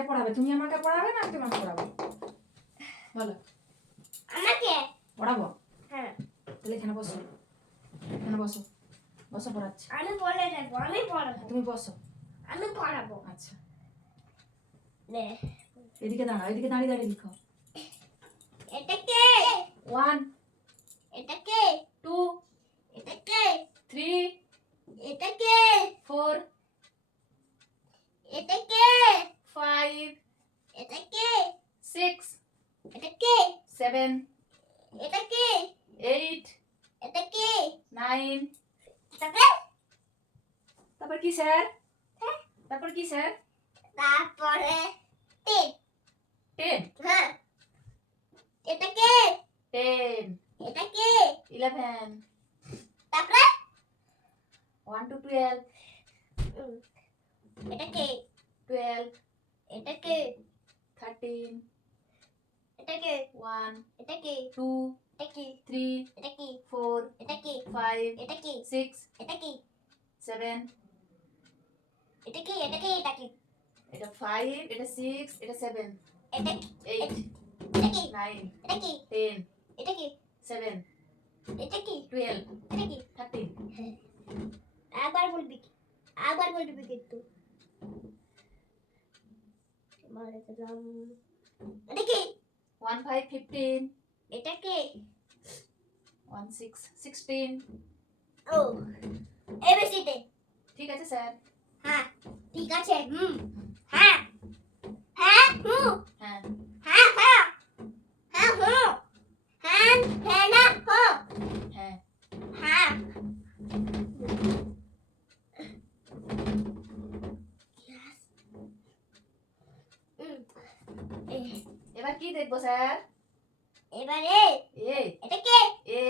কে পড়াবে? তুমি আমাকে পড়াবে না আমি তোমাকে পড়াবো? বলো। আমাকে পড়াবো? হ্যাঁ তাহলে এখানে বসো, এখানে বসো, বসো পড়াচ্ছি। আমি বলে দেবো আমি পড়াবো তুমি বসো। আমি পড়াবো আচ্ছা, নে এদিকে দাঁড়াও, এদিকে দাঁড়িয়ে দাঁড়িয়ে লিখো। এটা কে 1 এটা কে 2 এটা কে 3 এটা কে 4 এটা কে 5 এটা কে 6 এটা কে 7 এটা কে 8 এটা কে 9 তারপরে তারপর কি স্যার? তারপর কি স্যার? তারপরে 10 10 হ্যাঁ এটা কে 10 এটা কে 11 তারপরে 1 to 12 এটা কে 12 এটা কে 13 এটা কে 1 এটা কে 2 এটা কে 3 এটা কে 4 এটা কে 5 এটা কে 6 এটা কে 7 এটা কে এটা কে এটা কে এটা 5 এটা 6 এটা 7 এটা 8 এটা কে 9 এটা কে 10 এটা কে 7 এটা কে 12 এটা কে 13 একবার বলবি কিন্তু বলে দিলাম এটা কে 1 5 15 এটা কে 1 6 16 ও এবিসিতে ঠিক আছে স্যার। হ্যাঁ ঠিক আছে হ্যাঁ হ্যাঁ হ্যাঁ হ্যাঁ হ্যাঁ হ্যাঁ হ্যাঁ হ্যাঁ না হ্যাঁ হ্যাঁ এবার কি দেখবো স্যার? এবারে এ এটা কে এ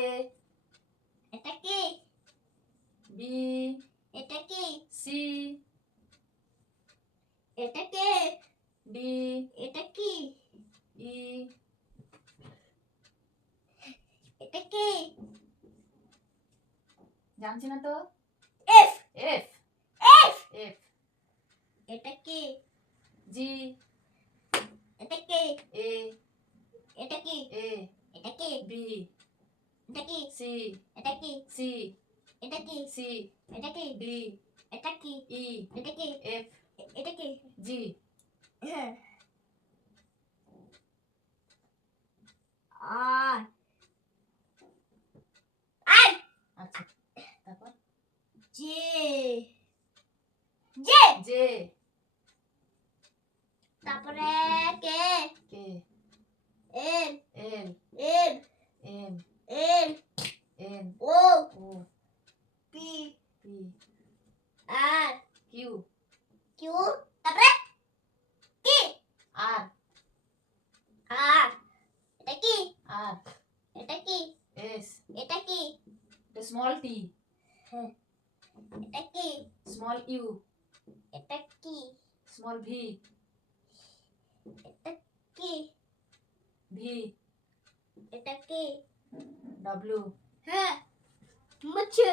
এটা কে বি এটা কে সি এটা কে ডি এটা কি ই এটা কে জানছি না তো। এফ এফ এফ এফ এটা কে জি এটা কে এ এটা কে এ এটা কে বি এটা কে সি এটা কে সি এটা কে সি এটা কে ডি এটা কে ই এটা কে এফ এটা কে জি হ্যাঁ আর আই আচ্ছা তারপর জে জে জে তারপরে K K L L L M L N O O P P R Q Q তারপরে কি আর আর এটা কি আর এটা কি এস এটা কি the small t এটা কি small u এটা কি small v এটা কি v এটা কি w হ্যাঁ মুছে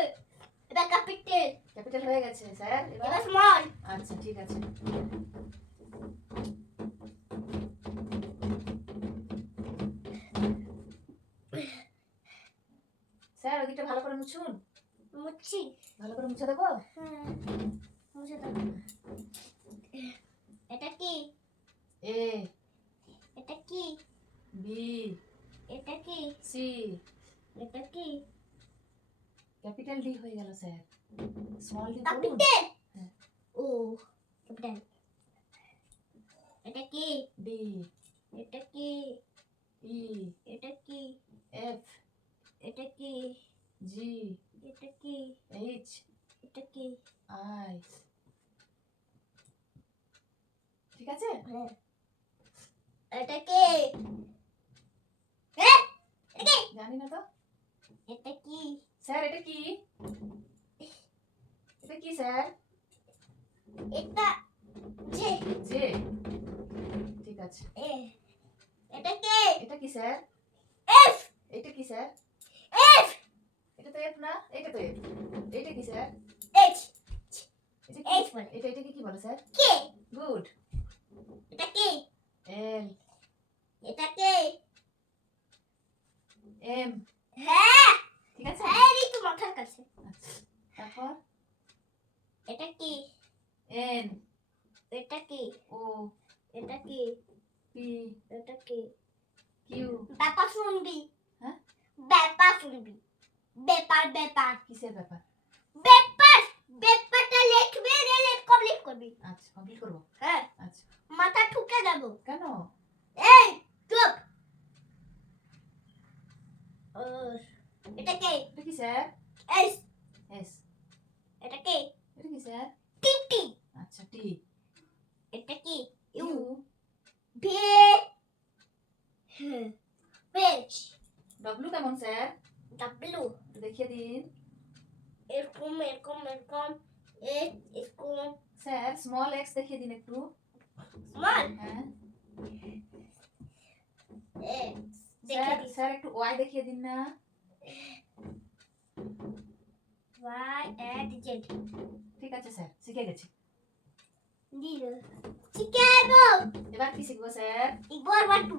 এটা ক্যাপিটাল ক্যাপিটাল হয়ে গেছে স্যার। এটা এবার স্মল আচ্ছা ঠিক আছে। স্যার ওদিকটা ভালো করে মুছুন, মুছি ভালো করে মুছে দেবো। হ্যাঁ মুছে দাও এটা কি এ এটা কি বি এটা কি সি এটা কি ক্যাপিটাল ডি হয়ে গেল স্যার। স্মল ডি করুন। ক্যাপিটাল হ্যাঁ। ও ক্যাপিটাল এটা কি ডি এটা কি ই এটা কি এফ এটা কি জি এটা কি এইচ এটা কি আই ঠিক আছে। হ্যাঁ এটা কি হ্যাঁ এটা কি জানি না তো এটা কি স্যার। এটা কি? এটা কি স্যার? এটা জে জে ঠিক আছে। এ এটা কি এটা কি স্যার? এফ এটা কি স্যার? এফ এটা তো এফ না, এটা তো এফ। এটা কি স্যার? এইচ এটা কি? H বলে। এটাকে কি বলে স্যার? কে গুড। এটা কি? এল এটা কি? এম হ্যাঁ ঠিক আছে হ্যাঁ এই তো মাথার কাছে। আচ্ছা তারপর এটা কি? এন এটা কি? ও এটা কি? পি এটা কি? কিউ ব্যাপার শুনবি। হ্যাঁ ব্যাপার শুনবি। ব্যাপার ব্যাপার কিসের ব্যাপার ব্যাপার ব্যাপারটা লিখবি রে কমপ্লিট করবি। আচ্ছা কমপ্লিট করবো হ্যাঁ আচ্ছা মাথা ঠুকে যাব। কেন এই চুপ। এটা কি? এটা কি স্যার এস। এস এটা কি? এটা কি স্যার টি। আচ্ছা টি এটা কি? U V. পেজ। ডব্লু কেমন স্যার ডাব্লু একটু দেখিয়ে দিন এরকম এরকম এরকম এরকম স্যার স্মল এক্স দেখিয়ে দিন একটু স্মল হ্যাঁ এক্স স্যার দেখে স্যার একটু ওয়াই দেখিয়ে দিন না ওয়াই এন্ড জেড ঠিক আছে স্যার শিখে গেছি দিল শিখাবো। এবার কি শিখবো স্যার ইগোর বাটু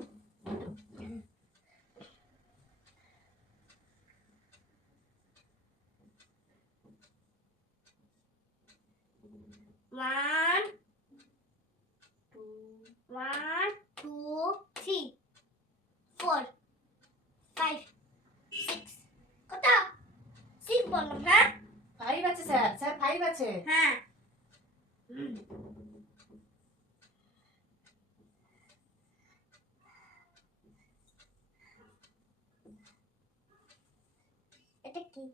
ওয়ান টু 1 2 3 4 5 6 কত 6 বললাম হ্যাঁ ফাইভ আছে স্যার স্যার ফাইভ আছে হ্যাঁ এটা কি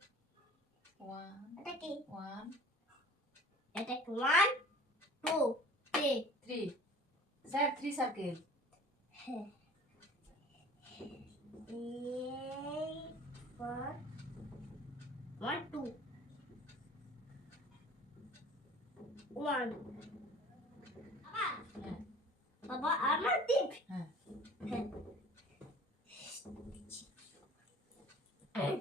ওয়ান এটা কি ওয়ান এটা কি 1 2 3 থ্রি স্যার থ্রি সার্কেল হ্যাঁ 8 4 1 2 1 হ্যাঁ বাবা আমার দিক হ্যাঁ হ্যাঁ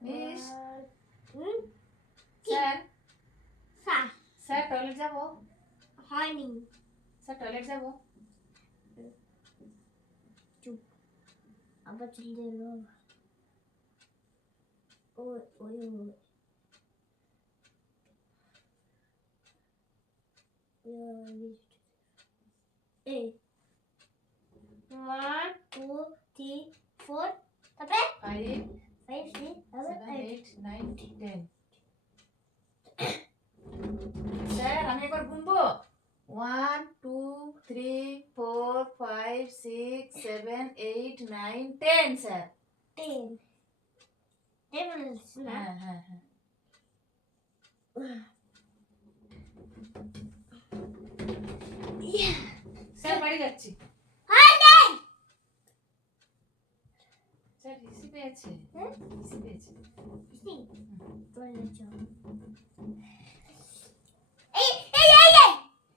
মিস হুম স্যার সা স্যার টয়লেট যাবো হয়নি স্যার টয়লেট যাবো আবার চলে এলো ওই ওই ওই 1 2 3 4 তারপরে five 5 6 seven 7 eight nine ten sir আমি একবার গুনবো one two three four five six seven eight nine ten sir 10 tables না হ্যাঁ হ্যাঁ হ্যাঁ স্যার বাড়ি যাচ্ছি হয়নি স্যার রিসি পেয়েছে হ্যাঁ রিসি পেয়েছে সি বলে যাও